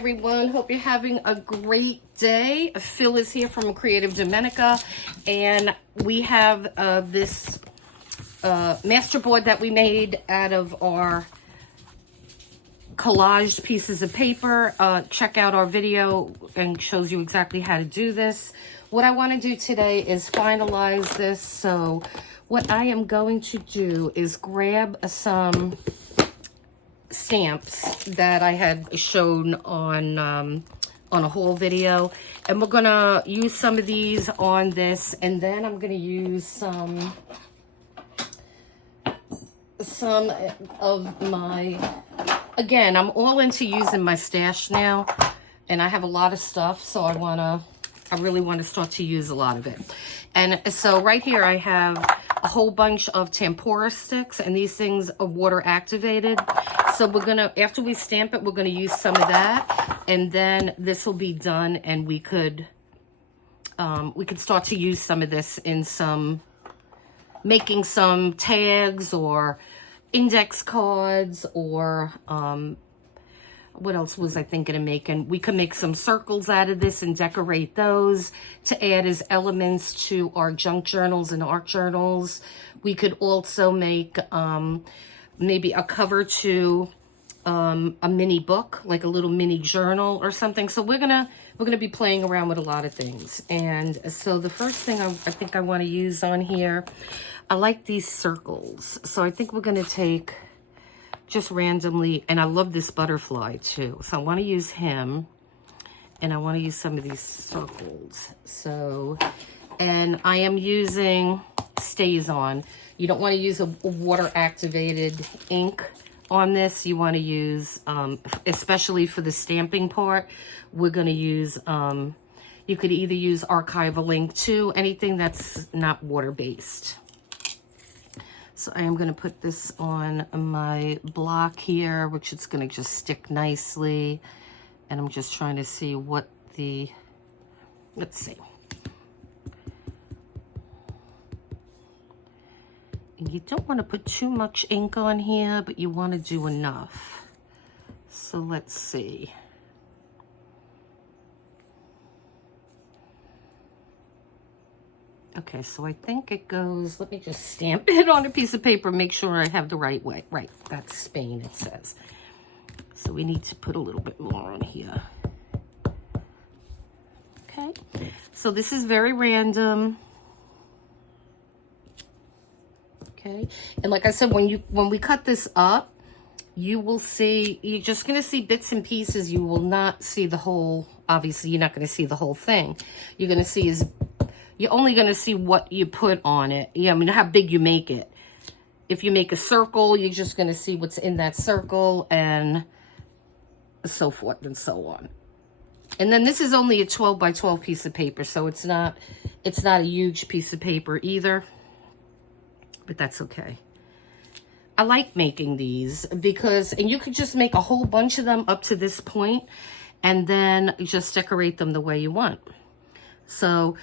everyone. Hope you're having a great day. Phil is here from CreativeDomenica, and we have this masterboard that we made out of our collaged pieces of paper. Check out our video and shows you exactly how to do this. What I want to do today is finalize this. So what I am going to do is grab some stamps that I had shown on a haul video, and we're gonna use some of these on this, and then I'm gonna use some of my, again, I'm all into using my stash now, and I have a lot of stuff, so I really want to start to use a lot of it. And so right here I have a whole bunch of tempura sticks, and these things are water activated. So we're gonna, after we stamp it, we're gonna use some of that, and then this will be done, and we could start to use some of this in making some tags or index cards, or what else was I thinking of making? We could make some circles out of this and decorate those to add as elements to our junk journals and art journals. We could also make maybe a cover to a mini book, like a little mini journal or something. So we're gonna be playing around with a lot of things. And so the first thing I think I want to use on here, I like these circles. So I think we're gonna take just randomly, and I love this butterfly too. So I want to use him, and I want to use some of these circles. So, and I am using Stays On. You don't want to use a water activated ink on this. You want to use, especially for the stamping part, we're going to use, you could either use archival ink too, anything that's not water-based. So I am going to put this on my block here, which it's going to just stick nicely. And I'm just trying to see what let's see. And you don't want to put too much ink on here, but you want to do enough. So let's see. Okay, so I think it goes, let me just stamp it on a piece of paper, make sure I have the right way. Right, that's Spain, it says. So we need to put a little bit more on here. Okay, so this is very random. Okay, and like I said, when we cut this up, you will see, you're just going to see bits and pieces. You will not see the whole, obviously you're not going to see the whole thing. You're going to see you're only going to see what you put on it. Yeah, I mean, how big you make it. If you make a circle, you're just going to see what's in that circle, and so forth and so on. And then this is only a 12 by 12 piece of paper, so it's not a huge piece of paper either. But that's okay. I like making these because, and you could just make a whole bunch of them up to this point, and then just decorate them the way you want. So,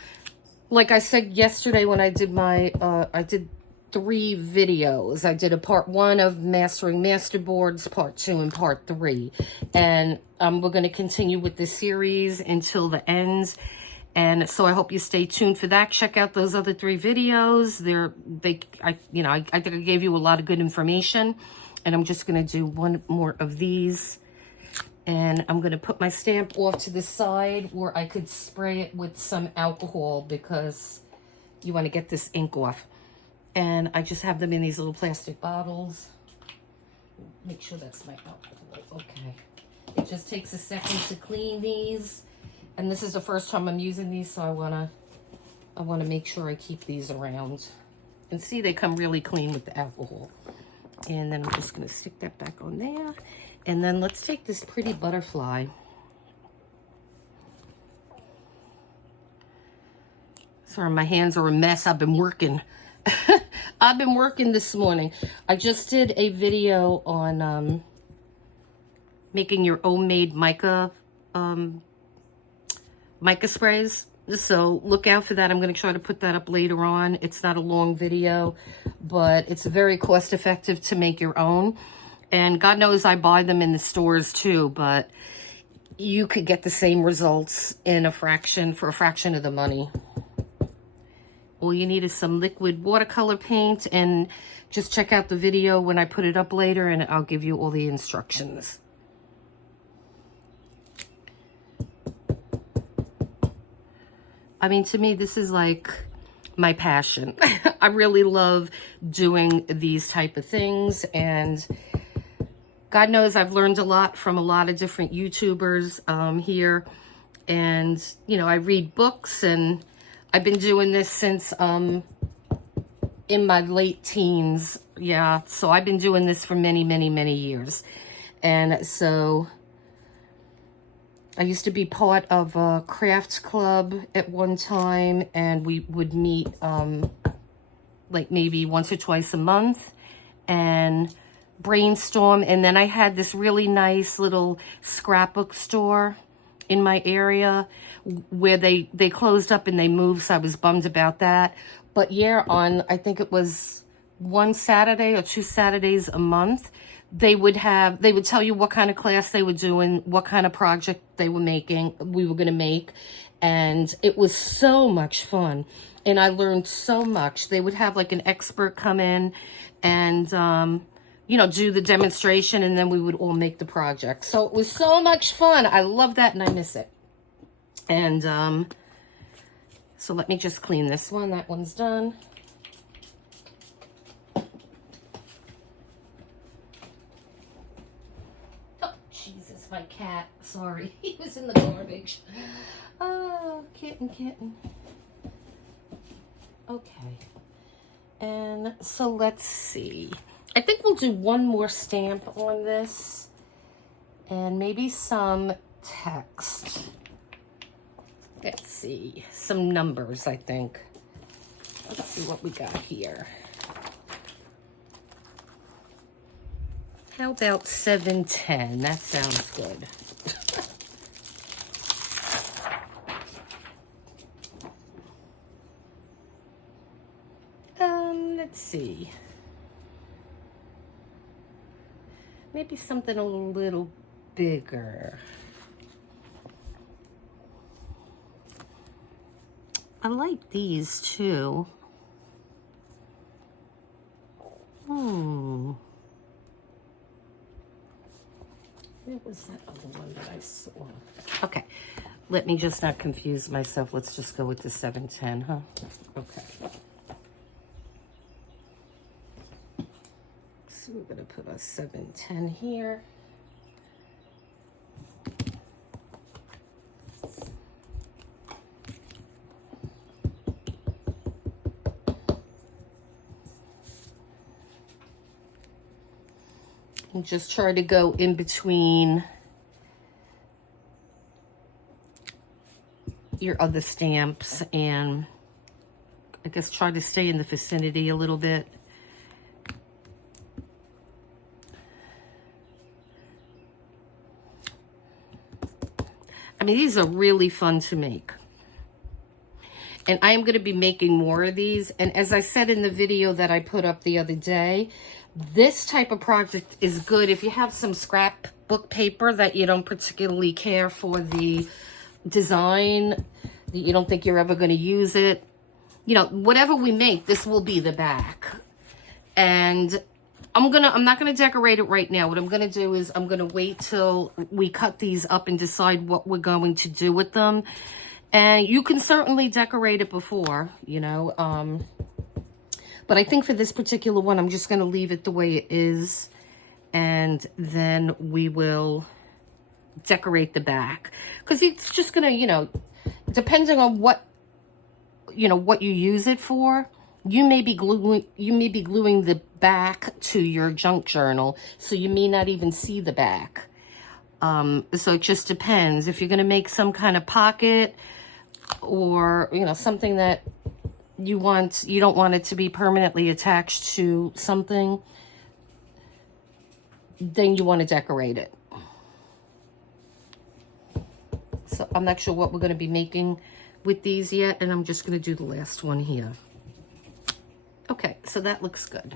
like I said yesterday when I did my, I did 3 videos. I did a part 1 of Mastering Masterboards, part 2, and part 3. And we're going to continue with this series until the end. And so I hope you stay tuned for that. Check out those other 3 videos. I think I gave you a lot of good information. And I'm just going to do one more of these. And I'm going to put my stamp off to the side where I could spray it with some alcohol, because you want to get this ink off. And I just have them in these little plastic bottles. Make sure that's my alcohol. Okay. It just takes a second to clean these. And this is the first time I'm using these, so I want to make sure I keep these around. And see, they come really clean with the alcohol. And then I'm just going to stick that back on there. And then let's take this pretty butterfly. Sorry, my hands are a mess. I've been working. I've been working this morning. I just did a video on making your homemade mica sprays. So look out for that. I'm going to try to put that up later on. It's not a long video, but it's very cost effective to make your own. And God knows I buy them in the stores too, but you could get the same results in for a fraction of the money. All you need is some liquid watercolor paint, and just check out the video when I put it up later and I'll give you all the instructions. I mean, to me, this is like my passion. I really love doing these type of things, and God knows I've learned a lot from a lot of different YouTubers here. And, you know, I read books, and I've been doing this since in my late teens. Yeah, so I've been doing this for many, many, many years. And so I used to be part of a crafts club at one time, and we would meet like maybe once or twice a month and brainstorm. And then I had this really nice little scrapbook store in my area where they closed up and they moved, so I was bummed about that. But yeah, on I think it was one Saturday or 2 Saturdays a month, they would tell you what kind of class they were doing, what kind of project we were gonna make, and it was so much fun. And I learned so much. They would have like an expert come in and you know, do the demonstration, and then we would all make the project. So it was so much fun. I love that, and I miss it. And so let me just clean this one. That one's done. Oh, Jesus, my cat. Sorry, he was in the garbage. Oh, kitten. Okay. And so let's see. I think we'll do one more stamp on this and maybe some text. Let's see, some numbers, I think. Let's see what we got here. How about 710? That sounds good. Let's see. Maybe something a little bigger. I like these too. Where was that other one that I saw? Okay, let me just not confuse myself. Let's just go with the 710, huh? Okay. So we're gonna put a 710 here. And just try to go in between your other stamps, and I guess try to stay in the vicinity a little bit. I mean, these are really fun to make. And I am going to be making more of these. And as I said in the video that I put up the other day, this type of project is good if you have some scrapbook paper that you don't particularly care for the design, that you don't think you're ever going to use it. You know, whatever we make, this will be the back. And I'm not gonna decorate it right now. What I'm gonna do is I'm gonna wait till we cut these up and decide what we're going to do with them. And you can certainly decorate it before, you know. But I think for this particular one, I'm just gonna leave it the way it is, and then we will decorate the back, because it's just gonna, you know, depending on what you use it for. You may be gluing the back to your junk journal, so you may not even see the back. So it just depends. If you're going to make some kind of pocket, or, you know, something that you don't want it to be permanently attached to something, then you want to decorate it. So I'm not sure what we're going to be making with these yet, and I'm just going to do the last one here. Okay, so that looks good.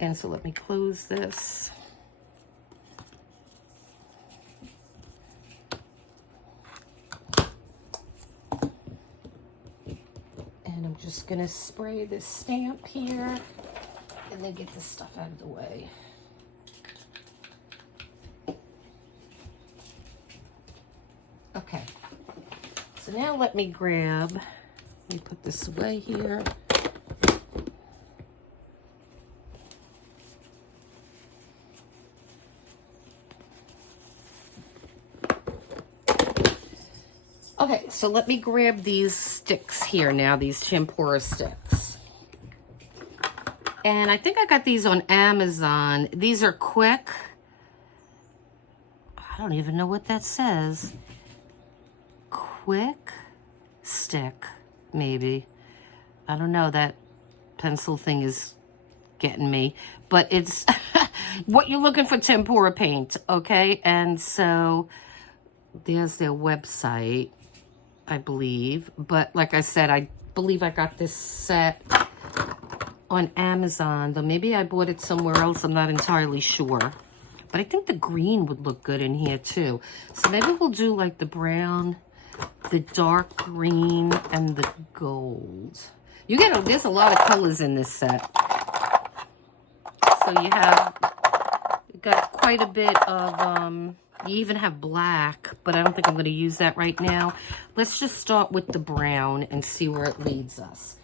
And so let me close this. I'm just gonna spray this stamp here and then get this stuff out of the way. Okay, so now let me put this away here. Okay, so let me grab these sticks here now, these tempura sticks. And I think I got these on Amazon. These are quick. I don't even know what that says. Quick stick, maybe. I don't know, that pencil thing is getting me. But it's what you're looking for, tempura paint, okay? And so there's their website, I believe. But like I said, I believe I got this set on Amazon, though maybe I bought it somewhere else. I'm not entirely sure. But I think the green would look good in here too. So maybe we'll do like the brown, the dark green, and the gold. There's a lot of colors in this set. So you got quite a bit of, you even have black, but I don't think I'm going to use that right now. Let's just start with the brown and see where it leads us.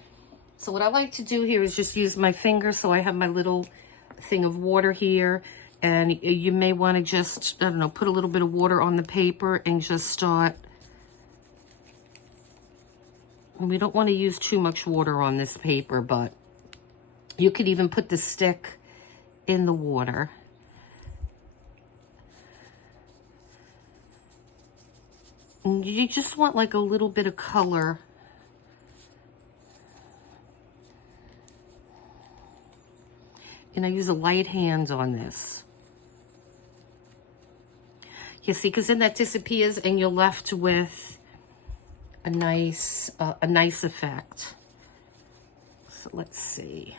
So what I like to do here is just use my finger. So I have my little thing of water here. And you may want to just, I don't know, put a little bit of water on the paper and just start. We don't want to use too much water on this paper, but you could even put the stick in the water. And you just want like a little bit of color. And I use a light hand on this. You see, because then that disappears and you're left with a nice effect. So let's see.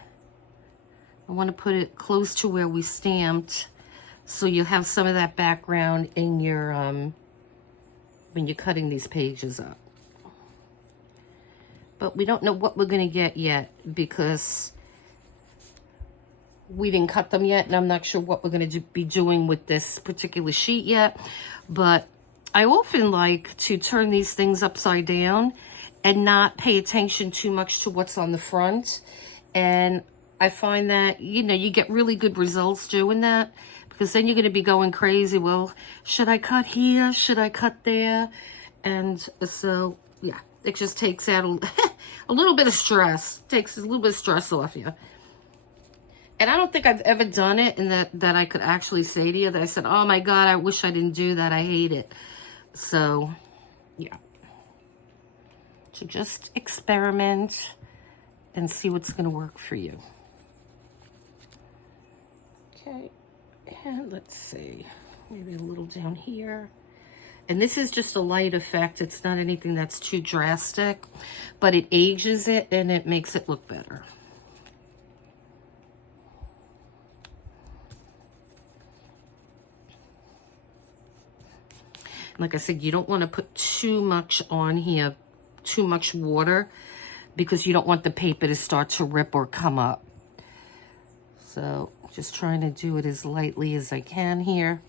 I want to put it close to where we stamped, so you have some of that background in your when you're cutting these pages up. But we don't know what we're going to get yet because we didn't cut them yet, and I'm not sure what we're going to be doing with this particular sheet yet. But I often like to turn these things upside down and not pay attention too much to what's on the front. And I find that, you get really good results doing that, because then you're going to be going crazy. Well, should I cut here? Should I cut there? And so, yeah, it just takes out a little bit of stress. Takes a little bit of stress off you. And I don't think I've ever done it and that I could actually say to you that I said, oh my God, I wish I didn't do that. I hate it. So, yeah. So just experiment and see what's going to work for you. Okay. And let's see. Maybe a little down here. And this is just a light effect. It's not anything that's too drastic, but it ages it and it makes it look better. Like I said, you don't want to put too much on here, too much water, because you don't want the paper to start to rip or come up. So just trying to do it as lightly as I can here.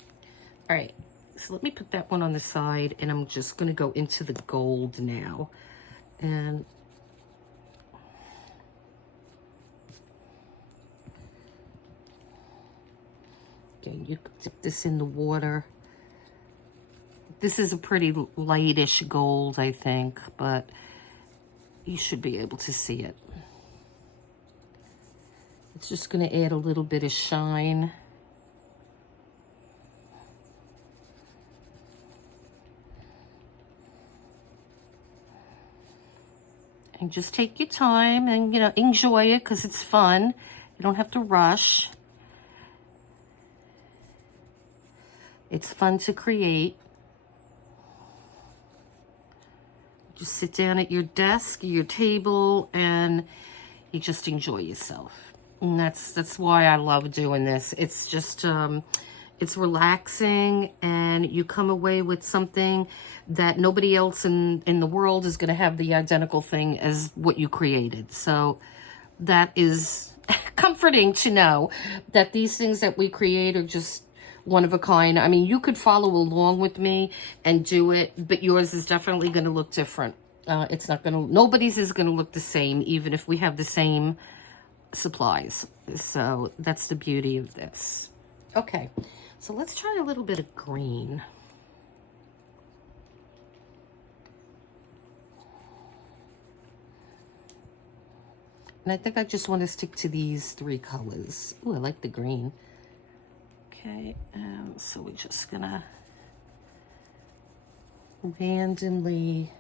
All right, so let me put that one on the side, and I'm just going to go into the gold now. And again, you could dip this in the water. This is a pretty lightish gold, I think, but you should be able to see it. It's just going to add a little bit of shine. And just take your time and, enjoy it, because it's fun. You don't have to rush. It's fun to create. Just sit down at your desk, your table, and you just enjoy yourself. And that's why I love doing this. It's just, It's relaxing, and you come away with something that nobody else in the world is going to have the identical thing as what you created. So that is comforting to know that these things that we create are just one of a kind. I mean, you could follow along with me and do it, but yours is definitely going to look different. It's not going to, nobody's is going to look the same, even if we have the same supplies. So that's the beauty of this. Okay, so let's try a little bit of green. And I think I just want to stick to these 3 colors. Ooh, I like the green. Okay, so we're just gonna randomly,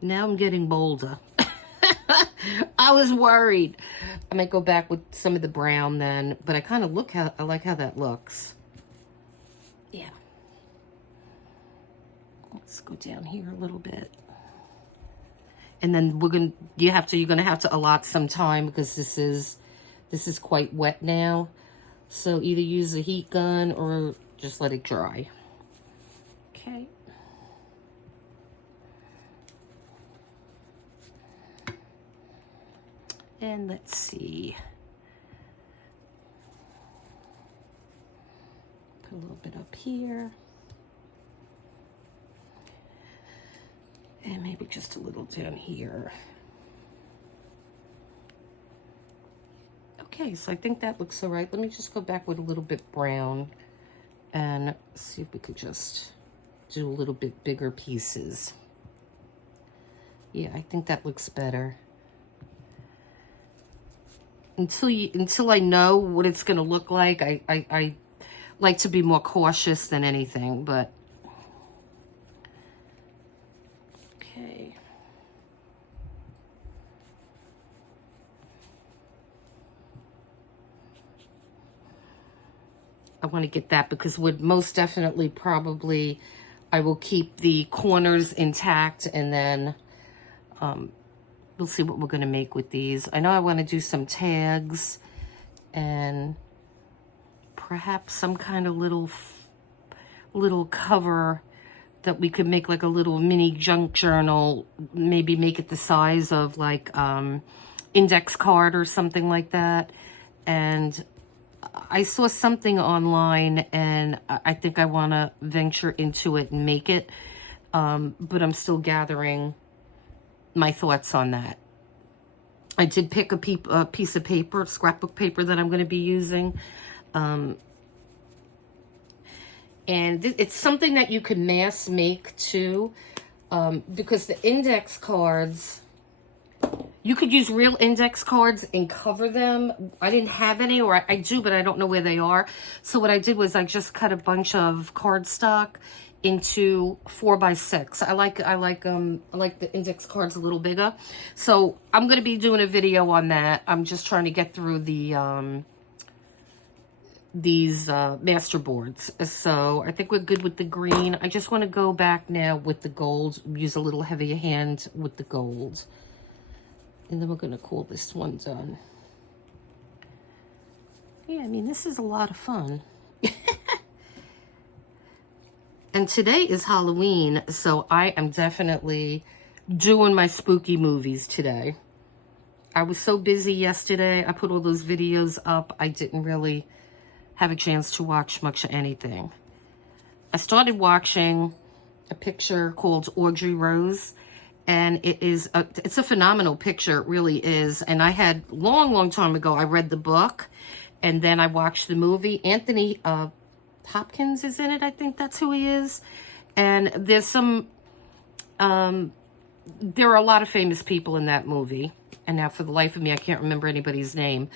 now I'm getting bolder. I was worried. I might go back with some of the brown then, but I kind of I like how that looks. Yeah. Let's go down here a little bit. And then you're gonna have to allot some time, because this is quite wet now. So either use a heat gun or just let it dry. Okay. And let's see. Put a little bit up here. And maybe just a little down here. Okay, so I think that looks all right. Let me just go back with a little bit brown and see if we could just do a little bit bigger pieces. Yeah, I think that looks better. Until I know what it's going to look like, I like to be more cautious than anything, but okay. I want to get that because would most definitely probably I will keep the corners intact, and then we'll see what we're going to make with these. I know I want to do some tags and perhaps some kind of little cover that we could make, like a little mini junk journal, maybe make it the size of like index card or something like that. And I saw something online, and I think I want to venture into it and make it, but I'm still gathering my thoughts on that. I did pick a piece of paper, scrapbook paper, that I'm going to be using. And it's something that you can mass make too, because the index cards, you could use real index cards and cover them. I didn't have any, or I do, but I don't know where they are. So what I did was I just cut a bunch of cardstock into 4x6. I like the index cards a little bigger. So I'm going to be doing a video on that. I'm just trying to get through these master boards. So I think we're good with the green. I just want to go back now with the gold, use a little heavier hand with the gold. And then we're going to call this one done. Yeah, I mean, this is a lot of fun. And today is Halloween, so I am definitely doing my spooky movies today. I was so busy yesterday. I put all those videos up. I didn't really have a chance to watch much of anything. I started watching a picture called Audrey Rose, and it's a phenomenal picture. It really is. And I had long time ago, I read the book, and then I watched the movie. Anthony Hopkins is in it. I think that's who he is. And there's some, there are a lot of famous people in that movie. And now for the life of me, I can't remember anybody's name.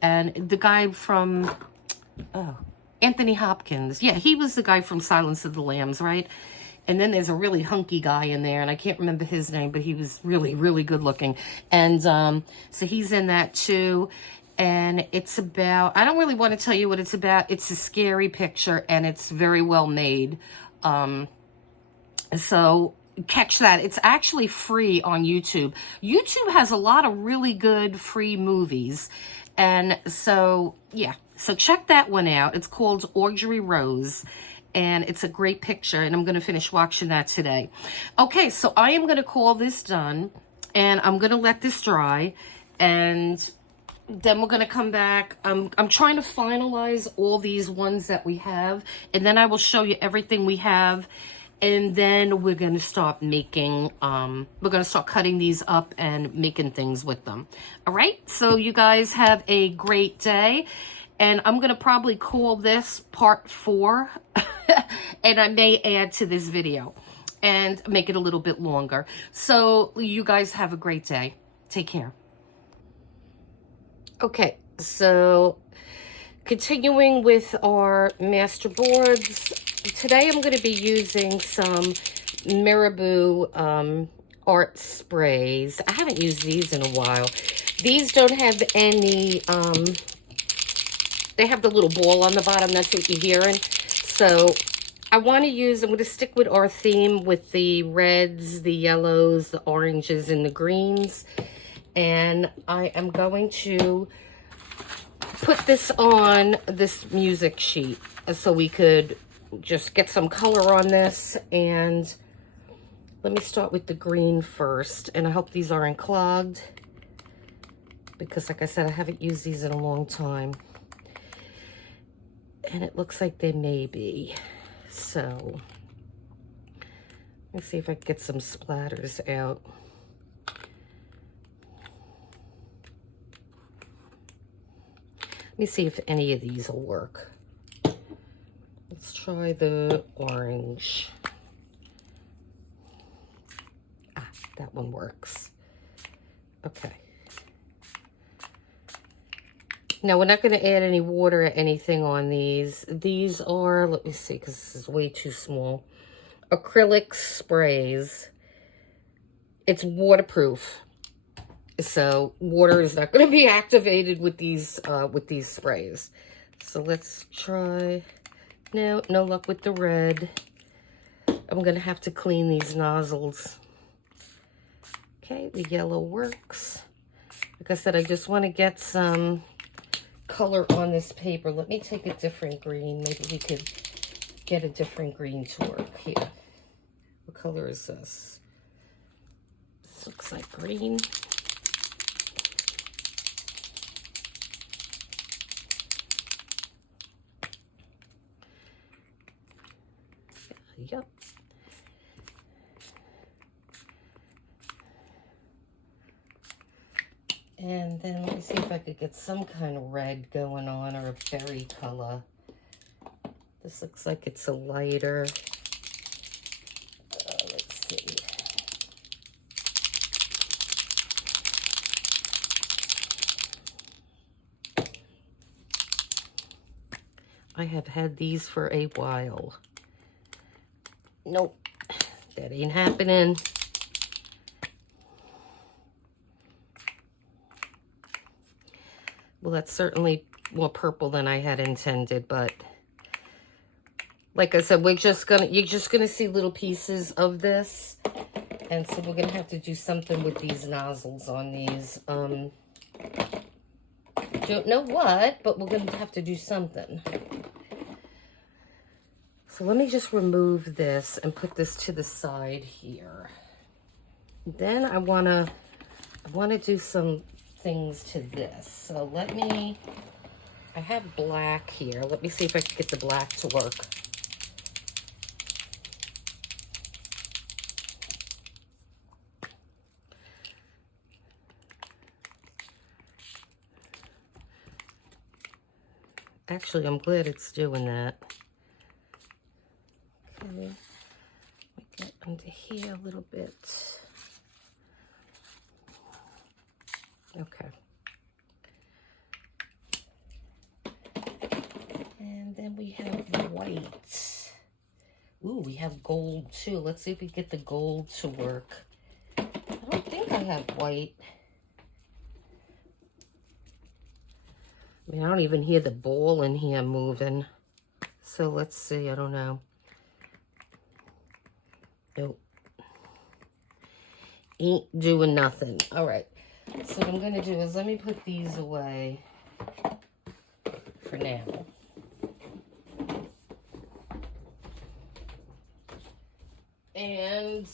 And the guy from, Anthony Hopkins. Yeah, he was the guy from Silence of the Lambs, right? And then there's a really hunky guy in there, and I can't remember his name, but he was really good looking. And so he's in that too. And it's about, I don't really want to tell you what it's about. It's a scary picture, and it's very well made. So catch that. It's actually free on YouTube. YouTube has a lot of really good free movies. And so, yeah, So check that one out. It's called Audrey Rose, and it's a great picture, and I'm going to finish watching that today. Okay, so I am going to call this done, and I'm going to let this dry, and then we're going to come back. I'm trying to finalize all these ones that we have, and then I will show you everything we have, and then we're going to start making, we're going to start cutting these up and making things with them. All right, so you guys have a great day, and I'm going to probably call this part 4, and I may add to this video and make it a little bit longer. So you guys have a great day. Take care. Okay, so continuing with our master boards, today I'm going to be using some Marabou art sprays. I haven't used these in a while. These don't have any, they have the little ball on the bottom, that's what you're hearing. So I want to use, I'm going to stick with our theme with the reds, the yellows, the oranges, and the greens. And I am going to put this on this music sheet so we could just get some color on this. And let me start with the green first. And I hope these aren't clogged, because like I said, I haven't used these in a long time. And it looks like they may be. So let's see if I can get some splatters out. Let me see if any of these will work. Let's try the orange. Ah, that one works. Okay. Now, we're not going to add any water or anything on these. These are, let me see, because this is way too small. Acrylic sprays. It's waterproof. So water is not going to be activated with these sprays. So let's try. No luck with the red. I'm going to have to clean these nozzles. Okay, the yellow works. Like I said, I just want to get some color on this paper. Let me take a different green. Maybe we could get a different green to work here. What color is this? This looks like green. Yep. And then let me see if I could get some kind of red going on, or a berry color. This looks like it's a lighter. Let's see. I have had these for a while. Nope, that ain't happening. Well, that's certainly more purple than I had intended, but like I said, you're just gonna see little pieces of this, and so we're gonna have to do something with these nozzles on these. Don't know what, but we're gonna have to do something. So let me just remove this and put this to the side here. Then I wanna do some things to this. So I have black here. Let me see if I can get the black to work. Actually, I'm glad it's doing that. Okay, get under here a little bit. Okay. And then we have white. Ooh, we have gold too. Let's see if we get the gold to work. I don't think I have white. I mean, I don't even hear the ball in here moving. So let's see, I don't know. Nope. Ain't doing nothing. All right. So what I'm going to do is let me put these away. for now. And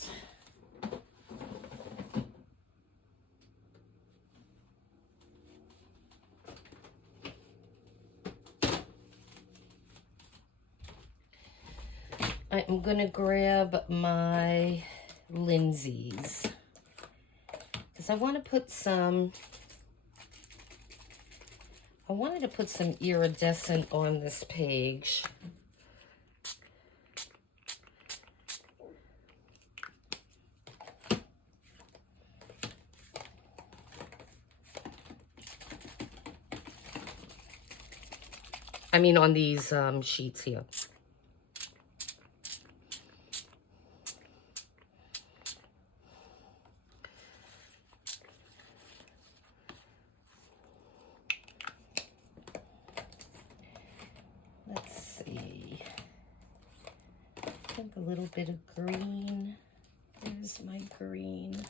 I'm gonna grab my Lindsay's because I want to put some, I wanted to put some iridescent on this page. I mean on these sheets here. A little bit of green. There's my green.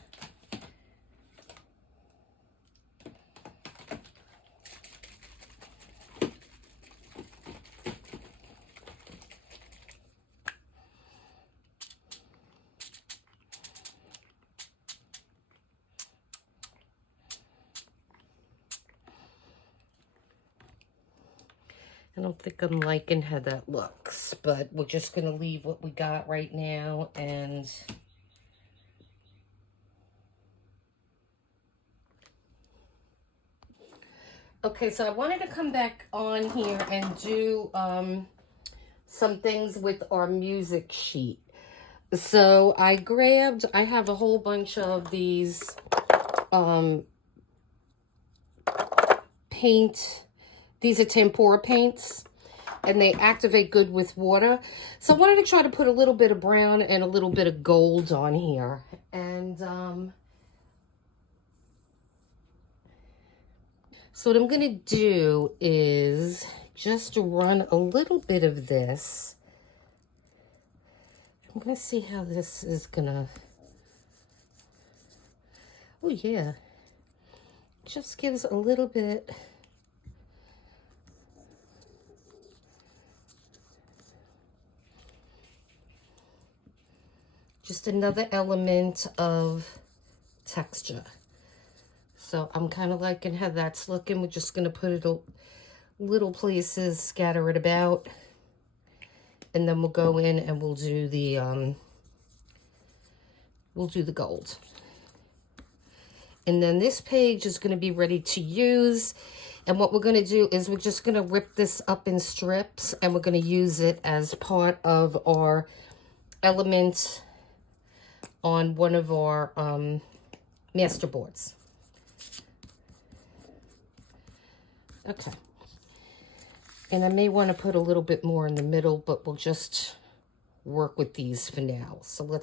I don't think I'm liking how that looks, but we're just going to leave what we got right now. And okay, so I wanted to come back on here and do some things with our music sheet. So I have a whole bunch of these paint. These are tempera paints, and they activate good with water. So I wanted to try to put a little bit of brown and a little bit of gold on here. And so what I'm going to do is just run a little bit of this. I'm going to see how this is going to... Oh, yeah. Just gives a little bit... Just another element of texture. So I'm kind of liking how that's looking. We're just going to put it little places, scatter it about. And then we'll go in and we'll do the gold. And then this page is going to be ready to use. And what we're going to do is we're just going to rip this up in strips, and we're going to use it as part of our element on one of our master boards. Okay. And I may want to put a little bit more in the middle, but we'll just work with these for now. So I'm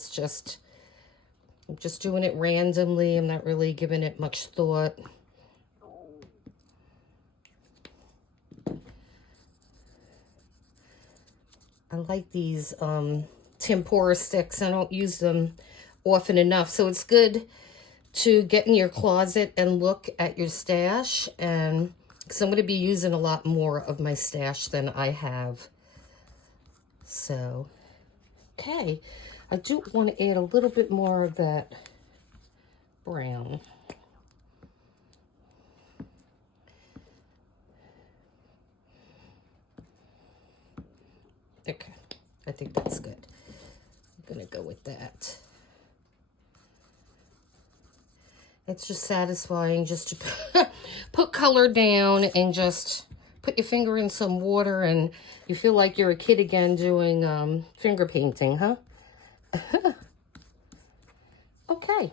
just doing it randomly. I'm not really giving it much thought. I like these tempera sticks. I don't use them often enough, so it's good to get in your closet and look at your stash, and because I'm going to be using a lot more of my stash than I have. So okay, I do want to add a little bit more of that brown. Okay, I think that's good. I'm going to go with that. It's just satisfying just to put color down and just put your finger in some water and you feel like you're a kid again doing finger painting, huh? Okay.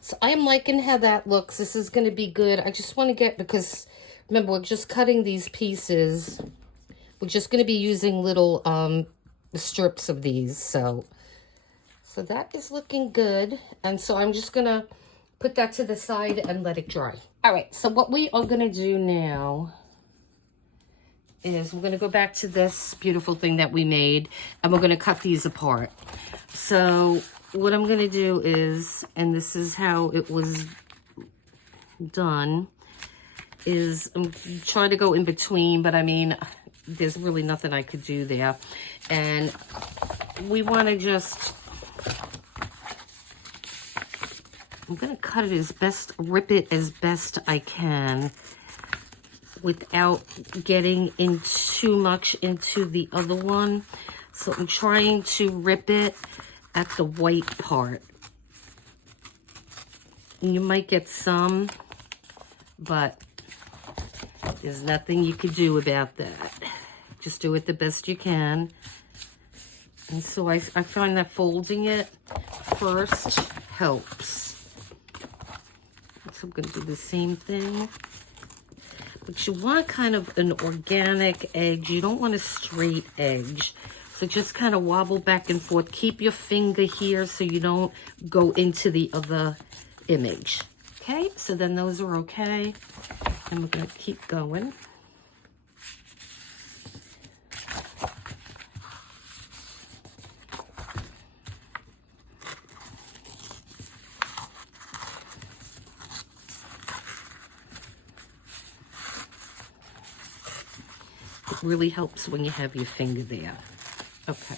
So I am liking how that looks. This is going to be good. I just want to get, because remember, we're just cutting these pieces. We're just going to be using little strips of these. So that is looking good. And so I'm just going to put that to the side and let it dry. All right, so what we are going to do now is we're going to go back to this beautiful thing that we made, and we're going to cut these apart. So what I'm going to do is, and this is how it was done, is I'm trying to go in between, but I mean, there's really nothing I could do there. And we want to just, I'm going to cut it as best, rip it as best I can without getting in too much into the other one. So I'm trying to rip it at the white part. And you might get some, but there's nothing you can do about that. Just do it the best you can. And so I find that folding it first helps. So I'm going to do the same thing. But you want kind of an organic edge. You don't want a straight edge. So just kind of wobble back and forth. Keep your finger here so you don't go into the other image. Okay, so then those are okay. And we're going to keep going. It really helps when you have your finger there. Okay,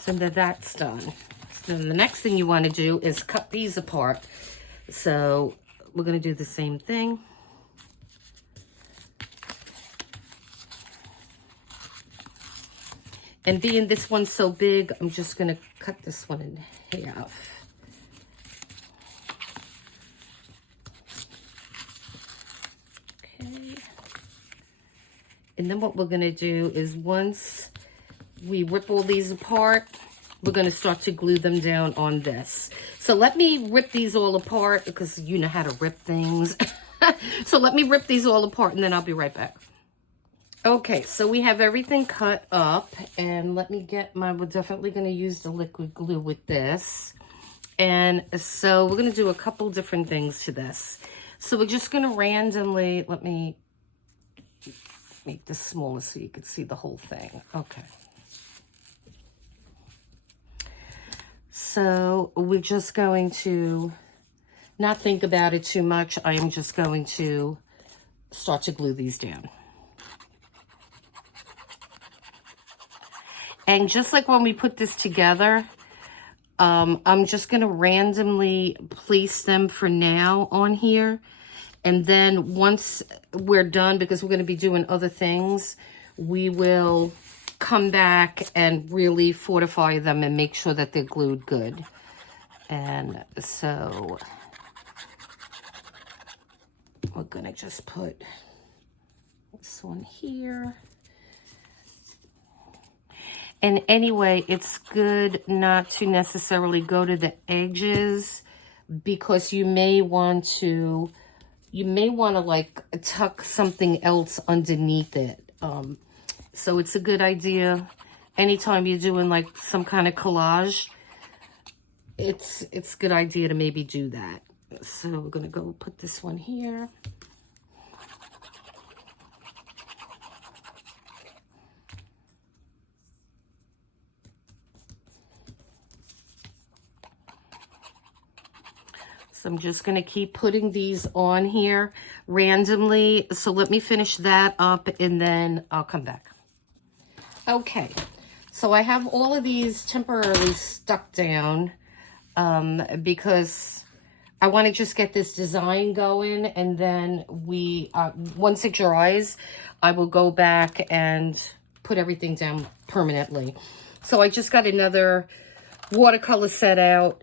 so now that's done. So then the next thing you want to do is cut these apart. So we're going to do the same thing. And being this one's so big, I'm just going to cut this one in half. Okay. And then what we're going to do is once we rip all these apart, we're going to start to glue them down on this. So let me rip these all apart because you know how to rip things. So let me rip these all apart and then I'll be right back. Okay, so we have everything cut up, and let me get my, we're definitely going to use the liquid glue with this. And so we're going to do a couple different things to this. So we're just going to randomly, let me make this smaller so you can see the whole thing. Okay. So we're just going to not think about it too much. I am just going to start to glue these down. And just like when we put this together, I'm just going to randomly place them for now on here. And then once we're done, because we're going to be doing other things, we will come back and really fortify them and make sure that they're glued good. And so we're going to just put this one here. And anyway, it's good not to necessarily go to the edges because you may want to like tuck something else underneath it. So it's a good idea anytime you're doing like some kind of collage, it's a good idea to maybe do that. So we're gonna go put this one here. So I'm just going to keep putting these on here randomly. So let me finish that up and then I'll come back. Okay, so I have all of these temporarily stuck down because I want to just get this design going, and then once it dries, I will go back and put everything down permanently. So I just got another watercolor set out.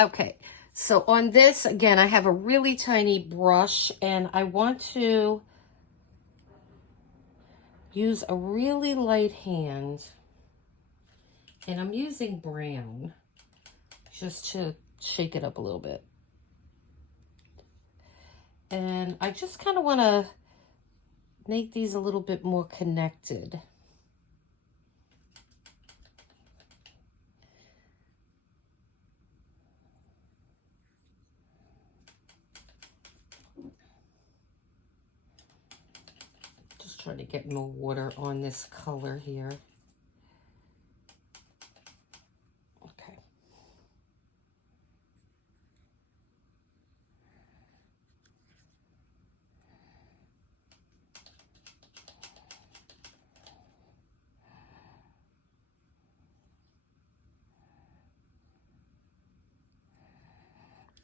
Okay. So on this, again, I have a really tiny brush, and I want to use a really light hand. And I'm using brown just to shake it up a little bit. And I just kind of want to make these a little bit more connected. Trying to get more water on this color here. Okay.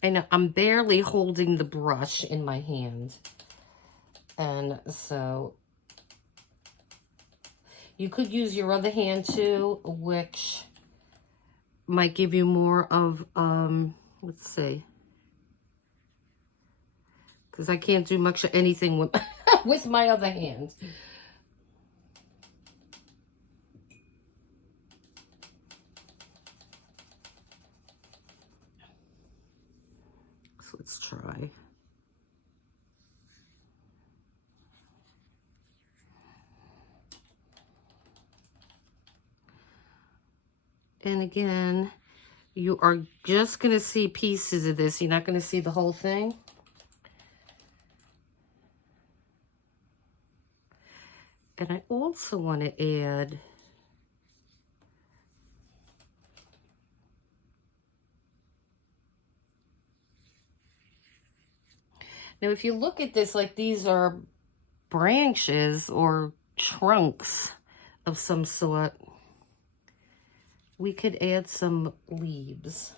And I'm barely holding the brush in my hand. And so you could use your other hand too, which might give you more of, let's see. Because I can't do much of anything with, with my other hand. So let's try. And again, you are just going to see pieces of this. You're not going to see the whole thing. And I also want to add now, if you look at this, like these are branches or trunks of some sort, we could add some leaves.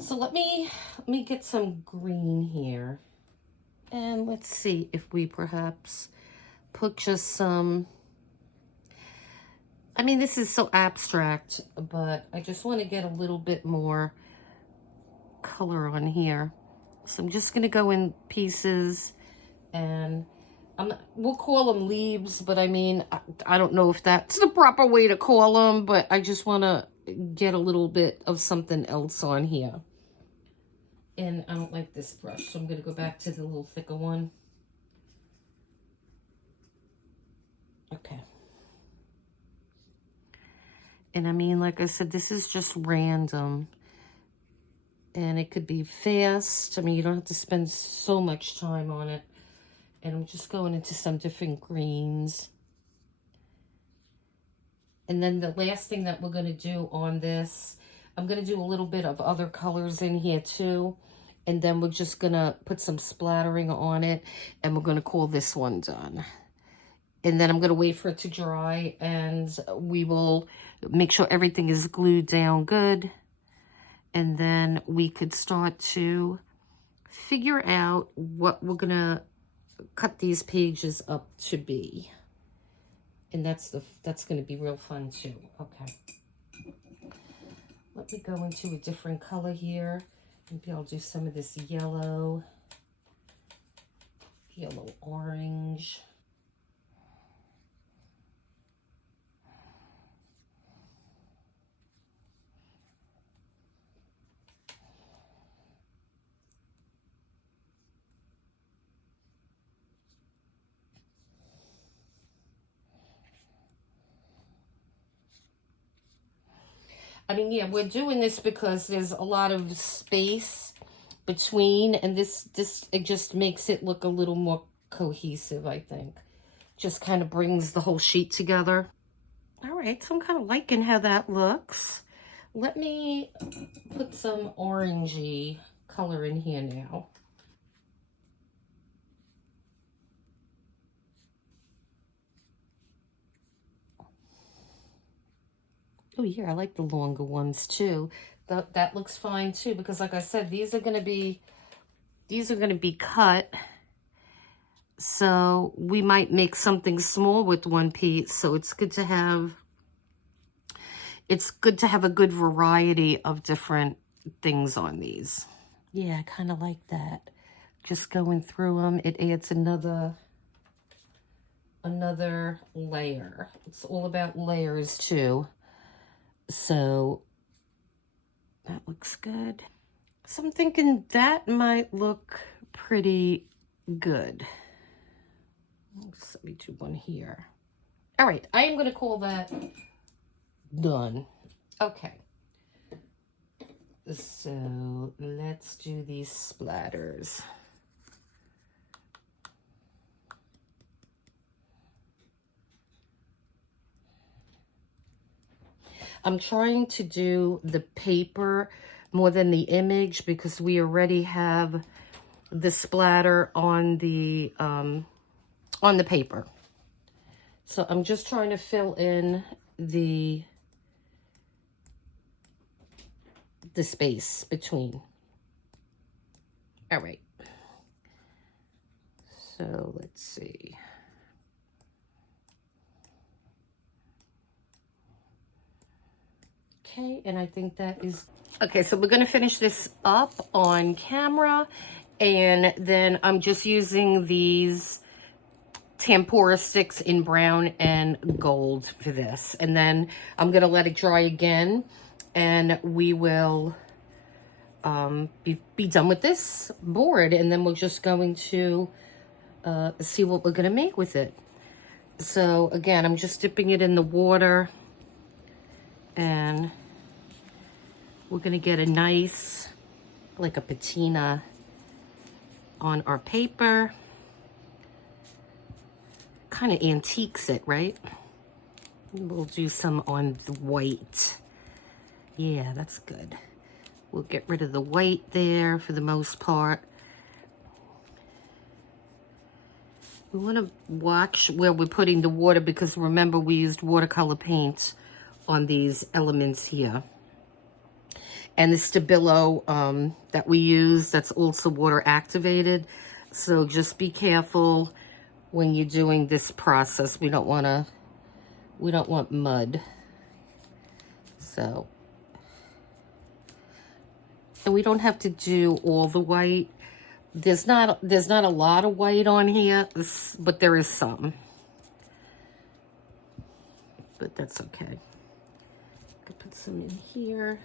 So let me get some green here. And let's see if we perhaps put just some, I mean, this is so abstract, but I just want to get a little bit more color on here. So I'm just going to go in pieces, and we'll call them leaves, but I mean, I don't know if that's the proper way to call them, but I just want to get a little bit of something else on here. And I don't like this brush, so I'm going to go back to the little thicker one. Okay. And I mean, like I said, this is just random. And it could be fast. I mean, you don't have to spend so much time on it. And I'm just going into some different greens. And then the last thing that we're going to do on this, I'm going to do a little bit of other colors in here too. And then we're just going to put some splattering on it. And we're going to call this one done. And then I'm going to wait for it to dry. And we will make sure everything is glued down good. And then we could start to figure out what we're going to cut these pages up to be. And that's going to be real fun too. Okay. Let me go into a different color here. Maybe I'll do some of this yellow orange. I mean, yeah, we're doing this because there's a lot of space between, and this it just makes it look a little more cohesive, I think. Just kind of brings the whole sheet together. All right, so I'm kind of liking how that looks. Let me put some orangey color in here now. Oh yeah, I like the longer ones too. That looks fine too, because like I said, these are gonna be cut. So we might make something small with one piece. So it's good to have a good variety of different things on these. Yeah, I kind of like that. Just going through them, it adds another layer. It's all about layers too. So that looks good. So I'm thinking that might look pretty good. Just let me do one here. All right, I am going to call that done. Okay. So let's do these splatters. I'm trying to do the paper more than the image because we already have the splatter on the paper. So I'm just trying to fill in the space between. All right. So let's see. Okay, and I think that is, okay, so we're gonna finish this up on camera, and then I'm just using these tempura sticks in brown and gold for this. And then I'm gonna let it dry again, and we will be done with this board, and then we're just going to see what we're gonna make with it. So again, I'm just dipping it in the water, and we're gonna get a nice, like a patina on our paper. Kind of antiques it, right? We'll do some on the white. Yeah, that's good. We'll get rid of the white there for the most part. We want to watch where we're putting the water, because remember we used watercolor paint on these elements here. And the Stabilo that we use, that's also water activated. So just be careful when you're doing this process. We don't want mud. So, and we don't have to do all the white. There's not a lot of white on here, but there is some. But that's okay. Could put some in here.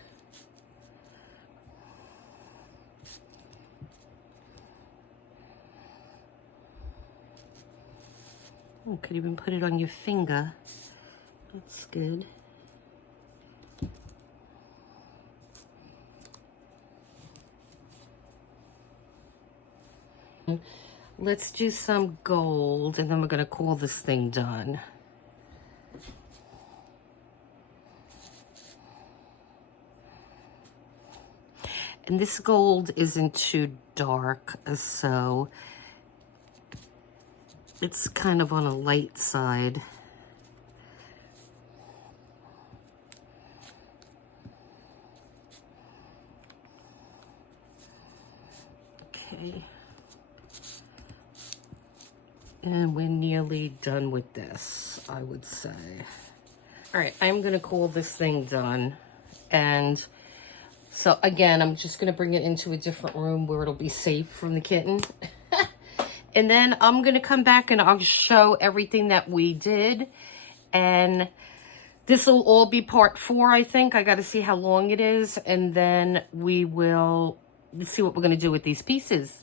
You could even put it on your finger. That's good. Let's do some gold, and then we're gonna call this thing done. And this gold isn't too dark, so it's kind of on a light side. Okay. And we're nearly done with this, I would say. All right, I'm gonna call this thing done. And so again, I'm just gonna bring it into a different room where it'll be safe from the kitten. And then I'm gonna come back and I'll show everything that we did. And this will all be part 4, I think. I gotta see how long it is. And then we will see what we're gonna do with these pieces.